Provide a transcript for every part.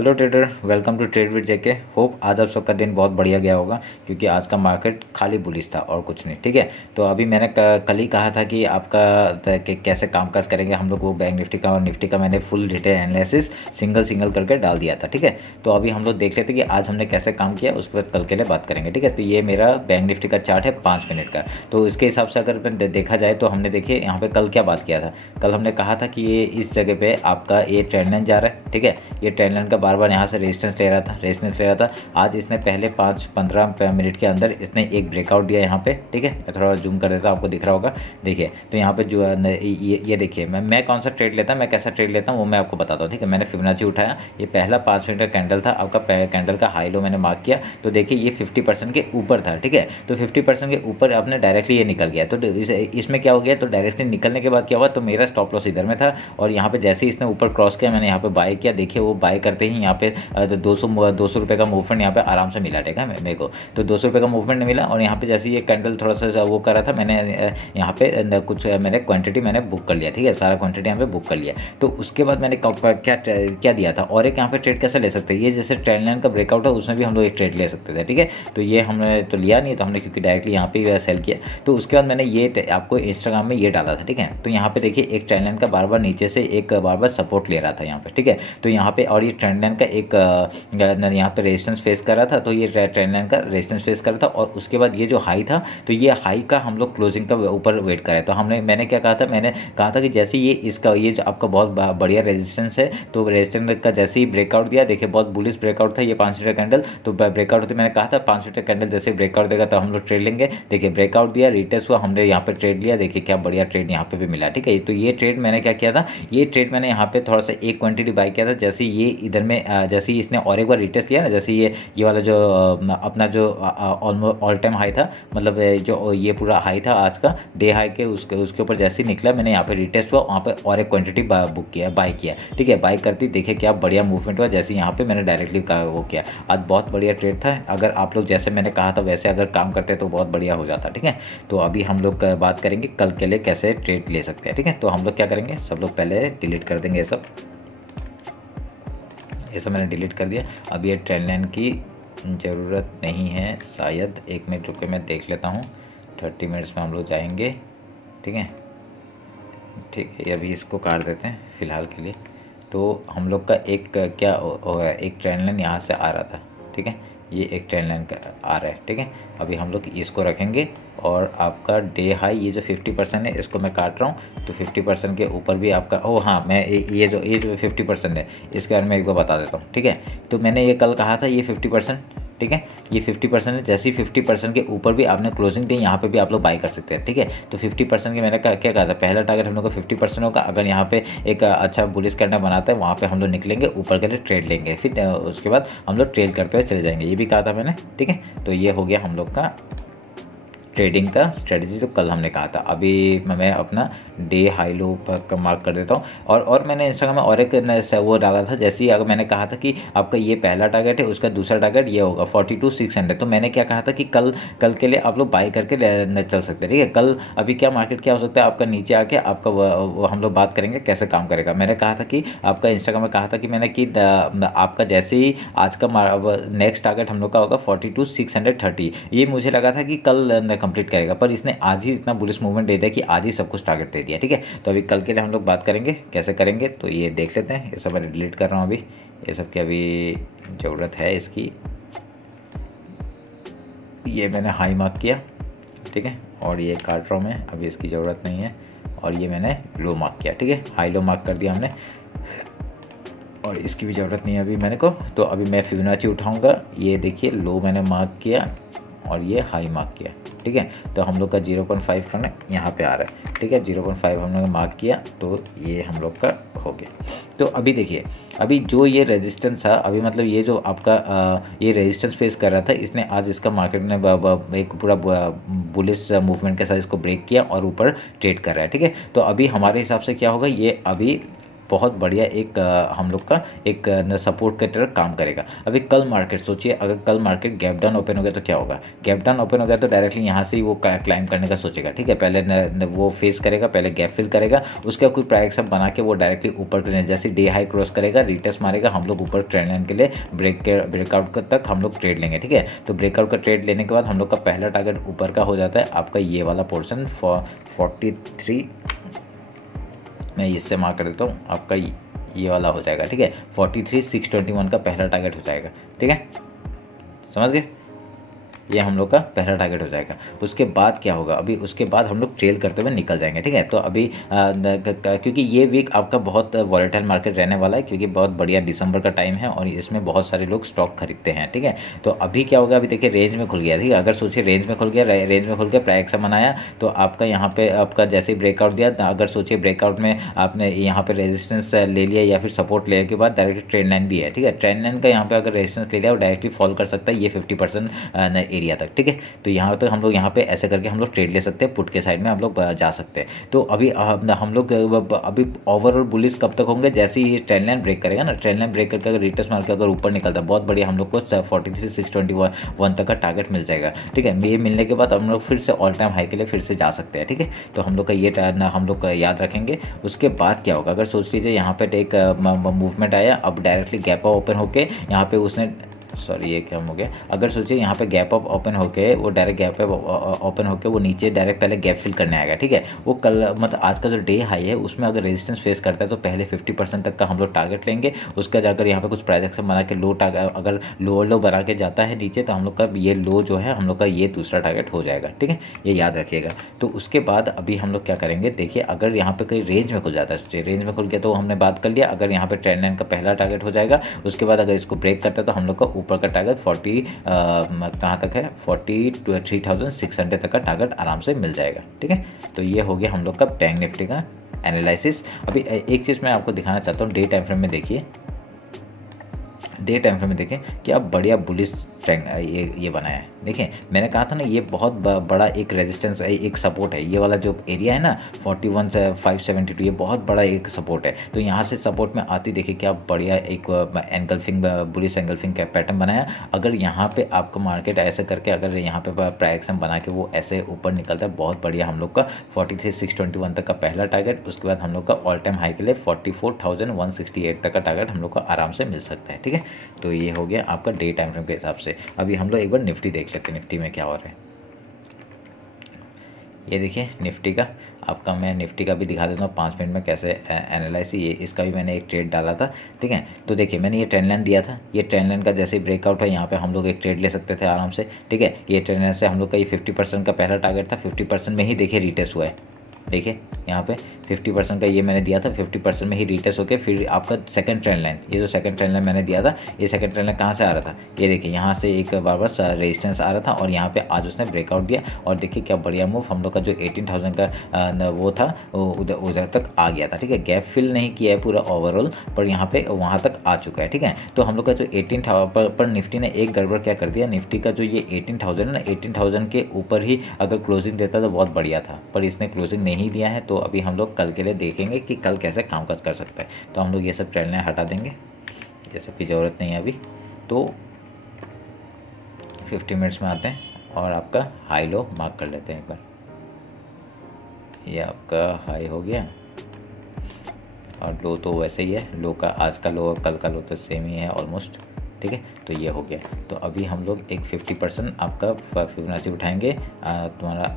Hello trader, welcome to trade with JK. Hope आज आप सबका दिन बहुत बढ़िया गया होगा, क्योंकि आज का मार्केट खाली बुलिश था और कुछ नहीं। ठीक है, तो अभी मैंने कल ही कहा था कि आपका कैसे कामकाज करेंगे हम लोग, वो बैंक निफ्टी का और निफ्टी का मैंने फुल डिटेल एनालिसिस सिंगल करके डाल दिया था। ठीक है, तो अभी हम लोग देख लेते कि आज हमने कैसे काम किया, उसके बाद कल के लिए बात करेंगे। ठीक है, तो ये मेरा बैंक निफ्टी का चार्ट है 5 मिनट का। तो इसके हिसाब से अगर देखा जाए तो हमने देखिए यहाँ पे कल क्या बात किया था। कल हमने कहा था कि ये इस जगह पे आपका ये ट्रेंड लाइन जा रहा है। ठीक है, ये ट्रेंड लाइन का बार बार यहाँ से रेजिस्टेंस ले रहा था। आज इसने पहले 5-15 मिनट के अंदर इसने एक ब्रेकआउट दिया यहाँ पे। ठीक है, मैं थोड़ा जूम कर देता हूँ, आपको दिख रहा होगा। देखिए, तो यहाँ पे जो ये देखिए, मैं कौन सा ट्रेड लेता हूँ, मैं कैसा ट्रेड लेता हूँ वो मैं आपको बताता हूँ। ठीक है, मैंने फिबोनाची उठाया, ये पहला 5 मिनट का कैंडल था, आपका कैंडल का हाई लो मैंने मार्क किया। तो देखिए ये 50% के ऊपर था। ठीक है, तो 50% के ऊपर आपने डायरेक्टली ये निकल गया। तो इसमें क्या हो गया, तो डायरेक्टली निकलने के बाद क्या हुआ, तो मेरा स्टॉप लॉस इधर में था और यहाँ पे जैसे ही इसने ऊपर क्रॉस किया मैंने यहाँ पे बाय किया। देखिए वो बाय करते ही यहाँ पे 200 रुपये का मूवमेंट यहाँ पे आराम से मिला। ठीक है, मेरे को तो 200 रुपये का मूवमेंट मिला। और यहाँ पे जैसे ये कैंडल थोड़ा सा वो कर रहा था, मैंने यहाँ पे कुछ मैंने क्वांटिटी मैंने बुक कर लिया। ठीक है, सारा क्वांटिटी यहाँ पे बुक कर लिया। तो उसके बाद मैंने क्या दिया था, और एक यहाँ पे ट्रेड कैसे ले सकते हैं, ये जैसे ट्रेंड लाइन का ब्रेकआउट है उसमें भी हम लोग एक ट्रेड ले सकते थे। ठीक है, तो ये हमने तो लिया नहीं, तो हमने क्योंकि डायरेक्टली यहाँ पे सेल किया। तो उसके बाद मैंने ये आपको इंस्टाग्राम में ये डाला था। ठीक है, तो यहाँ पे देखिए एक ट्रेंड लाइन का बार बार नीचे से एक बार बार सपोर्ट ले रहा था यहाँ पे। ठीक है, तो यहाँ पे और ये ट्रेंड लाइन का एक यहाँ पे रेजिस्टेंस फेस कर रहा था, तो ये ट्रेंड लाइन का रेजिस्टेंस फेस कर रहा था। और उसके बाद ये जो हाई था, तो ये हाई का हम लोग क्लोजिंग का ऊपर वेट करें। तो मैंने क्या कहा था, मैंने कहा था कि जैसे ये जो आपका बहुत बढ़िया रेजिस्टेंस है, तो रेजिस्टेंस का जैसे ही ब्रेकआउट दिया, देखिए बहुत बुलिश ब्रेकआउट था ये 5 मिनट कैंडल। तो ब्रेकआउट होते मैंने कहा था 5 मिनट कैंडल जैसे ब्रेकआउट देगा तो हम लोग ट्रेड लेंगे। देखिए ब्रेकआउट दिया, रिटेस्ट हुआ, हमने यहाँ पे ट्रेड लिया। देखिए क्या बढ़िया ट्रेड यहाँ पे भी मिला। ठीक है, तो ये ट्रेड मैंने क्या किया था, ये ट्रेड मैंने यहाँ पे थोड़ा सा एक क्वांटिटी बाय किया था। जैसे ये इधर में जैसे इसने और एक बार रिटेस्ट लिया ना, जैसे ये वाला जो अपना जो ऑल टाइम हाई था, मतलब जो ये पूरा हाई था आज का डे हाई के, उसके ऊपर जैसे ही निकला मैंने यहाँ पे रिटेस्ट हुआ, वहाँ पे और एक क्वांटिटी बुक किया, बाय किया। ठीक है, बाय करती देखिए क्या बढ़िया मूवमेंट हुआ, जैसे यहाँ पे मैंने डायरेक्टली वो किया। आज बहुत बढ़िया ट्रेड था। अगर आप लोग जैसे मैंने कहा था वैसे अगर काम करते तो बहुत बढ़िया हो जाता। ठीक है, तो अभी हम लोग बात करेंगे कल के लिए कैसे ट्रेड ले सकते हैं। ठीक है, तो हम लोग क्या करेंगे, सब लोग पहले डिलीट कर देंगे ये सब मैंने डिलीट कर दिया। अब ये ट्रेंड लाइन की ज़रूरत नहीं है शायद। 1 मिनट रुके, मैं देख लेता हूँ। 30 मिनट्स में हम लोग जाएंगे। ठीक है, ठीक है, अभी इसको काट देते हैं फ़िलहाल के लिए। तो हम लोग का एक क्या हो रहा है, एक ट्रेंड लाइन यहाँ से आ रहा था। ठीक है, ये एक ट्रेंड लाइन का आ रहा है। ठीक है, अभी हम लोग इसको रखेंगे और आपका डे हाई ये जो 50% है इसको मैं काट रहा हूँ। तो 50% के ऊपर भी आपका हाँ, मैं ये जो 50% है इसके बारे में एक बार बता देता हूँ। ठीक है, तो मैंने ये कल कहा था ये 50%। ठीक है, ये 50% है। जैसे ही 50% के ऊपर भी आपने क्लोजिंग दी, यहाँ पे भी आप लोग बाई कर सकते हैं। ठीक है, तो 50% के मैंने क्या कहा था, पहला टारगेट हम लोग का 50% होगा। अगर यहाँ पे एक अच्छा बुलिश कैंडल बनाता है, वहाँ पे हम लोग निकलेंगे, ऊपर के लिए ट्रेड लेंगे, फिर उसके बाद हम लोग ट्रेड करते हुए चले जाएंगे। ये भी कहा था मैंने। ठीक है, तो ये हो गया हम लोग का ट्रेडिंग का स्ट्रेटजी जो कल हमने कहा था। अभी मैं अपना डे हाई लो पर मार्क कर देता हूँ। और मैंने इंस्टाग्राम में और एक वो डाला था, जैसे ही अगर मैंने कहा था कि आपका ये पहला टारगेट है, उसका दूसरा टारगेट ये होगा 42,600। तो मैंने क्या कहा था कि कल के लिए आप लोग बाई करके चल सकते हैं। ठीक है, कल अभी क्या मार्केट क्या हो सकता है, आपका नीचे आके आपका वो हम लोग बात करेंगे कैसे काम करेगा। मैंने कहा था कि आपका इंस्टाग्राम में कहा था कि मैंने कि आपका जैसे ही आज का नेक्स्ट टारगेट हम लोग का होगा 42,630। ये मुझे लगा था कि कल कंप्लीट करेगा, पर इसने आज ही इतना बुलिश मूवमेंट दे दिया कि आज ही सब कुछ टारगेट दे दिया। ठीक है, तो अभी कल के लिए हम लोग बात करेंगे कैसे करेंगे, तो ये देख लेते हैं। ये सब मैं डिलीट कर रहा हूँ, अभी ये सब की अभी ज़रूरत है इसकी। ये मैंने हाई मार्क किया। ठीक है, और ये काट रहा हूँ मैं, अभी इसकी ज़रूरत नहीं है। और ये मैंने लो मार्क किया। ठीक है, हाई लो मार्क कर दिया हमने, और इसकी भी ज़रूरत नहीं है अभी मेरे को। तो अभी मैं फिबोनाची उठाऊँगा। ये देखिए लो मैंने मार्क किया और ये हाई मार्क किया। ठीक है, तो हम लोग का 0.5 करना यहाँ पे आ रहा है। ठीक है, 0.5 हम लोग मार्क किया, तो ये हम लोग का हो गया। तो अभी देखिए, अभी जो ये रेजिस्टेंस था, अभी मतलब ये जो आपका ये रेजिस्टेंस फेस कर रहा था, इसने आज इसका मार्केट ने एक पूरा बुलिश मूवमेंट के साथ इसको ब्रेक किया और ऊपर ट्रेड कर रहा है। ठीक है, तो अभी हमारे हिसाब से क्या होगा, ये अभी बहुत बढ़िया एक हम लोग का एक सपोर्ट की तरह काम करेगा। अभी कल मार्केट सोचिए, अगर कल मार्केट गैप डाउन ओपन हो गया तो क्या होगा? गैप डाउन ओपन हो गया तो डायरेक्टली यहाँ से ही वो क्लाइम करने का सोचेगा, ठीक है। पहले वो फेस करेगा, पहले गैप फिल करेगा, उसका कोई प्राइस सब बना के वो डायरेक्टली ऊपर ट्रेंड जैसे डे हाई क्रॉस करेगा, रिटेस्ट मारेगा, हम लोग ऊपर ट्रेंड लाइन के लिए ब्रेकआउट तक हम लोग ट्रेड लेंगे, ठीक है। तो ब्रेकआउट का ट्रेड लेने के बाद हम लोग का पहला टारगेट ऊपर का हो जाता है आपका ये वाला पोर्शन 43, मैं इससे मार्क कर देता हूँ, आपका ये वाला हो जाएगा, ठीक है। 43,621 का पहला टारगेट हो जाएगा, ठीक है, समझ गए? ये हम लोग का पहला टारगेट हो जाएगा। उसके बाद क्या होगा? अभी उसके बाद हम लोग ट्रेल करते हुए निकल जाएंगे, ठीक है। तो अभी क्योंकि ये वीक आपका बहुत वॉलेटाइल मार्केट रहने वाला है, क्योंकि बहुत बढ़िया दिसंबर का टाइम है और इसमें बहुत सारे लोग स्टॉक खरीदते हैं, ठीक है। तो अभी क्या होगा? अभी देखिए रेंज में खुल गया, ठीक है। अगर सोचिए रेंज में खुल गया प्राइस एक्शन बनाया तो आपका यहाँ पे आपका जैसे ही ब्रेकआउट दिया, अगर सोचिए ब्रेकआउट में आपने यहाँ पे रेजिस्टेंस ले लिया या फिर सपोर्ट लेने के बाद डायरेक्ट ट्रेंड लाइन भी है, ठीक है। ट्रेंड लाइन का यहाँ पे अगर रेजिस्टेंस ले लिया वो डायरेक्टली फॉल कर सकता है ये 50% एरिया तक, ठीक है। तो यहाँ तक हम लोग यहाँ पे ऐसे करके हम लोग ट्रेड ले सकते हैं, पुट के साइड में हम लोग जा सकते हैं। तो अभी हम लोग अभी ओवरऑल बुलिश कब तक होंगे? जैसे ही ट्रेंड लाइन ब्रेक करेगा ना, ट्रेंड लाइन ब्रेक करके अगर रिटेस्ट मार के अगर ऊपर निकलता है बहुत बढ़िया, हम लोग को 43,621 तक का टारगेट मिल जाएगा, ठीक है। ये मिलने के बाद हम लोग फिर से ऑल टाइम हाई के लिए फिर से जा सकते हैं, ठीक है। तो हम लोग का ये हम लोग का याद रखेंगे। उसके बाद क्या होगा? अगर सोच लीजिए यहाँ पे एक मूवमेंट आया, अब डायरेक्टली गैप ओपन होके यहाँ पे उसने ये क्या हो गया? अगर सोचिए यहाँ पे गैप अप ओपन होके वो डायरेक्ट गैप अप ओपन होके वो नीचे डायरेक्ट पहले गैप फिल करने आएगा, ठीक है। वो कल मतलब आज का जो डे हाई है उसमें अगर रेजिस्टेंस फेस करता है तो पहले 50% तक का हम लोग टारगेट लेंगे। उसका जाकर यहाँ पे कुछ प्राइस एक्शन बना के अगर लो बना के जाता है नीचे तो हम लोग का ये लो जो है हम लोग का ये दूसरा टारगेट हो जाएगा, ठीक है। ये याद रखिएगा। तो उसके बाद अभी हम लोग क्या करेंगे? देखिए अगर यहाँ पे कहीं रेंज में खुल जाता है, सोचिए रेंज में खुल गया तो हमने बात कर लिया, अगर यहाँ पे ट्रेंड लाइन का पहला टारगेट हो जाएगा। उसके बाद अगर इसको ब्रेक करता है तो हम लोग का ऊपर का टारगेट 40 कहाँ तक है? 43,600 तक का टारगेट आराम से मिल जाएगा, ठीक है। तो ये हो गया हम लोग का बैंक निफ्टी का एनालिसिस। अभी एक चीज़ मैं आपको दिखाना चाहता हूँ, डे टाइम फ्रेम में देखिए, डे टाइम फ्रेम में देखें क्या बढ़िया बुलिश ट्रेंड ये बनाया है। देखिए मैंने कहा था ना ये बहुत बड़ा एक रेजिस्टेंस एक सपोर्ट है, ये वाला जो एरिया है ना 41,572 ये बहुत बड़ा एक सपोर्ट है। तो यहाँ से सपोर्ट में आती देखिए क्या बढ़िया एक एंगल्फिंग बुलिश एंगल्फिंग का पैटर्न बनाया। अगर यहाँ पे आपका मार्केट ऐसे करके अगर यहाँ पे प्राइस बना के वो ऐसे ऊपर निकलता है बहुत बढ़िया, हम लोग का 43,621 तक का पहला टारगेट, उसके बाद हम लोग का ऑल टाइम हाई के लिए 44,168 तक का टारगेट हम लोग को आराम से मिल सकता है, ठीक है। तो ये हो गया आपका डे टाइम फ्रेम के हिसाब से। अभी हम लोग एक बार निफ्टी देख लेते हैं, निफ्टी में क्या हो रहा है। ये देखिए निफ्टी का आपका मैं निफ्टी का भी दिखा देता हूँ 5 मिनट में कैसे एनालाइज। ये इसका भी मैंने एक ट्रेड डाला था, ठीक है। तो देखिए मैंने ये ट्रेंड लाइन दिया था, ये ट्रेंड लाइन का जैसे ब्रेकआउट है यहाँ पे हम लोग एक ट्रेड ले सकते थे आराम से, ठीक है। ये ट्रेंड लाइन से हम लोग का ये 50% का पहला टारगेट था, 50% में ही देखिए रिटेस्ट हुआ है, देखिए यहाँ पे 50% का ये मैंने दिया था, 50% में ही रिटेस्ट होके फिर आपका सेकंड ट्रेंड लाइन, ये जो सेकंड ट्रेंड लाइन मैंने दिया था, ये सेकंड ट्रेंड लाइन कहाँ से आ रहा था? ये देखिए यहाँ से एक बार रेजिस्टेंस आ रहा था और यहाँ पे आज उसने ब्रेकआउट दिया और देखिए क्या बढ़िया मूव, हम लोग का जो 18,000 का वो था उधर तक आ गया था, ठीक है। गैप फिल नहीं किया है पूरा ओवरऑल, पर यहाँ पे वहाँ तक आ चुका है, ठीक है। तो हम लोग का जो 18,000 पर निफ्टी ने एक गड़बड़ क्या कर दिया, निफ्टी का जो ये 18,000 है ना, 18,000 के ऊपर ही अगर क्लोजिंग देता तो बहुत बढ़िया था, पर इसने क्लोजिंग नहीं दिया है। तो अभी हम लोग कल के लिए देखेंगे कि कल कैसे कामकाज कर सकता है। तो हम लोग ये सब ट्रेंड लाइन हटा देंगे, ये सब की ज़रूरत नहीं है अभी। तो 50 मिनट्स में आते हैं और आपका हाई लो मार्क कर लेते हैं एक बार। ये आपका हाई हो गया और लो तो वैसे ही है, लो का आज का लो और कल का लो तो सेम ही है ऑलमोस्ट, ठीक है। तो ये हो गया। तो अभी हम लोग एक 50% आपका फिबोनाची उठाएंगे, तुम्हारा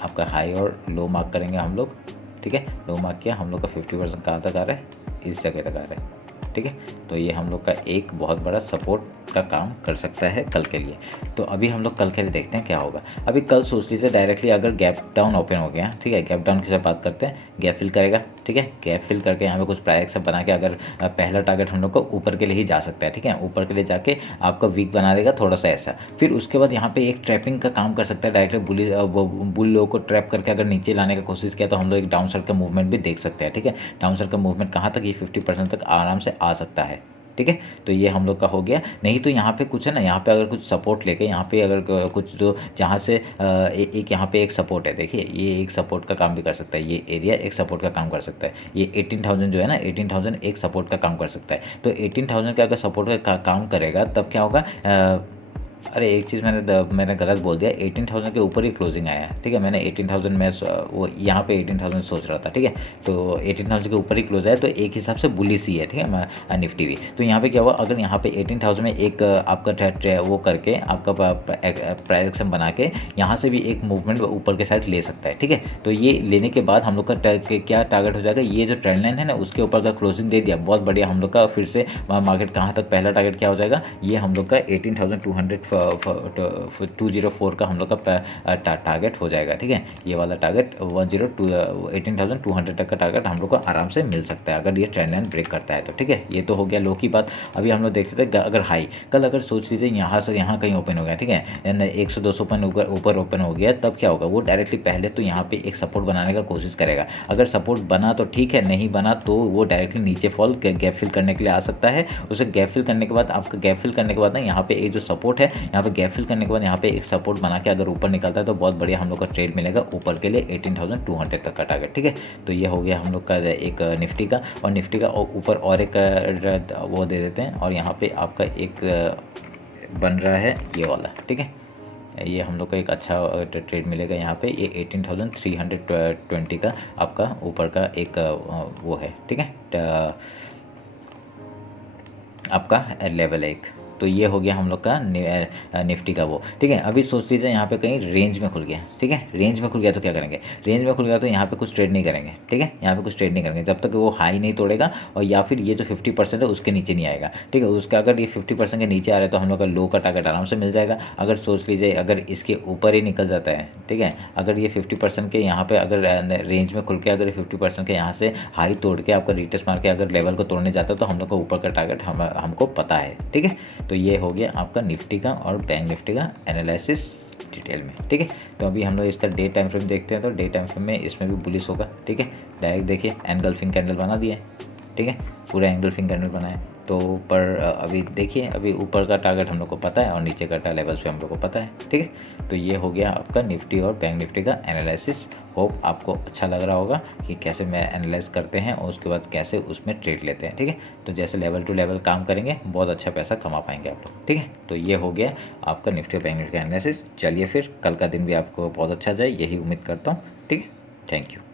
आपका हाई और लो मार्क करेंगे हम लोग, ठीक है। लो मार्क किया, हम लोग का 50% कहाँ तक आ रहा है? इस जगह तक आ रहा है, ठीक है। तो ये हम लोग का एक बहुत बड़ा सपोर्ट का काम कर सकता है कल के लिए। तो अभी हम लोग कल के लिए देखते हैं क्या होगा। अभी कल सोच लीजिए डायरेक्टली अगर गैप डाउन ओपन हो गया, ठीक है, गैप डाउन की सब बात करते हैं, गैप फिल करेगा, ठीक है। गैप फिल करके यहाँ पे कुछ प्राइस सब बना के अगर पहला टारगेट हम लोग को ऊपर के लिए ही जा सकता है, ठीक है। ऊपर के लिए जाके आपका वीक बना देगा थोड़ा सा ऐसा, फिर उसके बाद यहाँ पे एक ट्रैपिंग का काम कर सकता है, डायरेक्टली बुल लो को ट्रैप करके अगर नीचे लाने की कोशिश किया तो हम लोग एक डाउन साइड का मूवमेंट भी देख सकते हैं, ठीक है। डाउन साइड का मूवमेंट कहाँ तक? ये 50% तक आराम से आ सकता है, ठीक है। तो ये हम लोग का हो गया। नहीं तो यहाँ पे कुछ है ना, यहाँ पे अगर कुछ सपोर्ट लेके यहाँ पे अगर कुछ जो जहाँ से एक यहाँ पे एक सपोर्ट है, देखिए ये एक सपोर्ट का काम भी कर सकता है, ये एरिया एक सपोर्ट का काम कर सकता है। ये 18,000 जो है ना, 18,000 एक सपोर्ट का काम कर सकता है। तो 18,000 का अगर सपोर्ट का काम करेगा तब क्या होगा, अरे एक चीज़ मैंने गलत बोल दिया, 18,000 के ऊपर ही क्लोजिंग आया है, ठीक है। मैंने 18,000 में वो यहाँ पे 18,000 सोच रहा था, ठीक है। तो 18,000 के ऊपर ही क्लोज आया, तो एक हिसाब से बुलिश ही है, ठीक है, निफ्टी भी। तो यहाँ पे क्या हुआ, अगर यहाँ पे 18,000 में एक आपका वो करके आपका प्राइस एक्शन बना के यहाँ से भी एक मूवमेंट ऊपर के साइड ले सकता है, ठीक है। तो ये लेने के बाद हम लोग का क्या टारगेट हो जाएगा, ये जो ट्रेंड लाइन है ना उसके ऊपर का क्लोजिंग दे दिया, बहुत बढ़िया। हम लोग का फिर से मार्केट कहाँ तक, पहला टारगेट क्या हो जाएगा, ये हम लोग का 18,204 का हम लोग का टारगेट हो जाएगा, ठीक है। ये वाला टारगेट 18,200 तक का टारगेट हम लोग को आराम से मिल सकता है अगर ये ट्रेंड लाइन ब्रेक करता है तो, ठीक है। ये तो हो गया लो की बात। अभी हम लोग देखते थे अगर हाई कल अगर सोच लीजिए यहाँ से यहाँ कहीं ओपन हो गया, ठीक है, 100-200 पॉइंट ऊपर ओपन हो गया, तब क्या होगा, वो डायरेक्टली पहले तो यहाँ पे एक सपोर्ट बनाने का कोशिश करेगा। अगर सपोर्ट बना तो ठीक है, नहीं बना तो वो डायरेक्टली नीचे फॉल गैप फिल करने के लिए आ सकता है। उसे गैप फिल करने के बाद, आपका गैप फिल करने के बाद ना यहाँ पे एक जो सपोर्ट है, यहाँ पे गैप फिल करने के बाद यहाँ पे एक सपोर्ट बना के अगर ऊपर निकलता है तो बहुत बढ़िया हम लोग का ट्रेड मिलेगा ऊपर के लिए 18,200 तक का टारगेट, ठीक है। तो ये हो गया हम लोग का एक निफ्टी का। और निफ्टी का ऊपर और एक वो दे देते हैं, और यहाँ पे आपका एक बन रहा है ये वाला, ठीक है। ये हम लोग का एक अच्छा ट्रेड मिलेगा यहाँ पे, ये 18,320 का आपका ऊपर का एक वो है, ठीक है, आपका लेवल है एक। तो ये हो गया हम लोग का निफ्टी का वो, ठीक है। अभी सोच लीजिए यहाँ पे कहीं रेंज में खुल गया, ठीक है, रेंज में खुल गया तो क्या करेंगे, रेंज में खुल गया तो यहाँ पे कुछ ट्रेड नहीं करेंगे, ठीक है, यहाँ पे कुछ ट्रेड नहीं करेंगे जब तक वो हाई नहीं तोड़ेगा, और या फिर ये जो 50% है उसके नीचे नहीं आएगा, ठीक है। उसका अगर ये 50% के नीचे आ रहा है तो हम लोग का लो का टारगेट आराम से मिल जाएगा। अगर सोच लीजिए अगर इसके ऊपर ही निकल जाता है, ठीक है, अगर ये 50% के यहाँ पे अगर रेंज में खुल के अगर 50% के यहाँ से हाई तोड़ के आपका रिटेस्ट मार के अगर लेवल को तोड़ने जाता है तो हम लोग का ऊपर का टारगेट हमको पता है, ठीक है। तो ये हो गया आपका निफ्टी का और बैंक निफ्टी का एनालिसिस डिटेल में, ठीक है। तो अभी हम लोग इसका डे टाइम फ्रेम देखते हैं, तो डे टाइम फ्रेम में इसमें भी बुलिश होगा, ठीक है। डायरेक्ट देखिए एंगल्फिंग कैंडल बना दिया है, ठीक है, पूरा एंगल्फिंग कैंडल बनाया। तो ऊपर अभी देखिए, अभी ऊपर का टारगेट हम लोग को पता है और नीचे का लेवल्स पे हम लोग को पता है, ठीक है। तो ये हो गया आपका निफ्टी और बैंक निफ्टी का एनालिसिस। होप आपको अच्छा लग रहा होगा कि कैसे मैं एनालाइज करते हैं और उसके बाद कैसे उसमें ट्रेड लेते हैं, ठीक है। तो जैसे लेवल टू लेवल काम करेंगे बहुत अच्छा पैसा कमा पाएंगे आप लोग, ठीक है। तो ये हो गया आपका निफ्टी और बैंक निफ्टी का एनालिसिस। चलिए फिर कल का दिन भी आपको बहुत अच्छा जाए, यही उम्मीद करता हूँ, ठीक है। Thank you.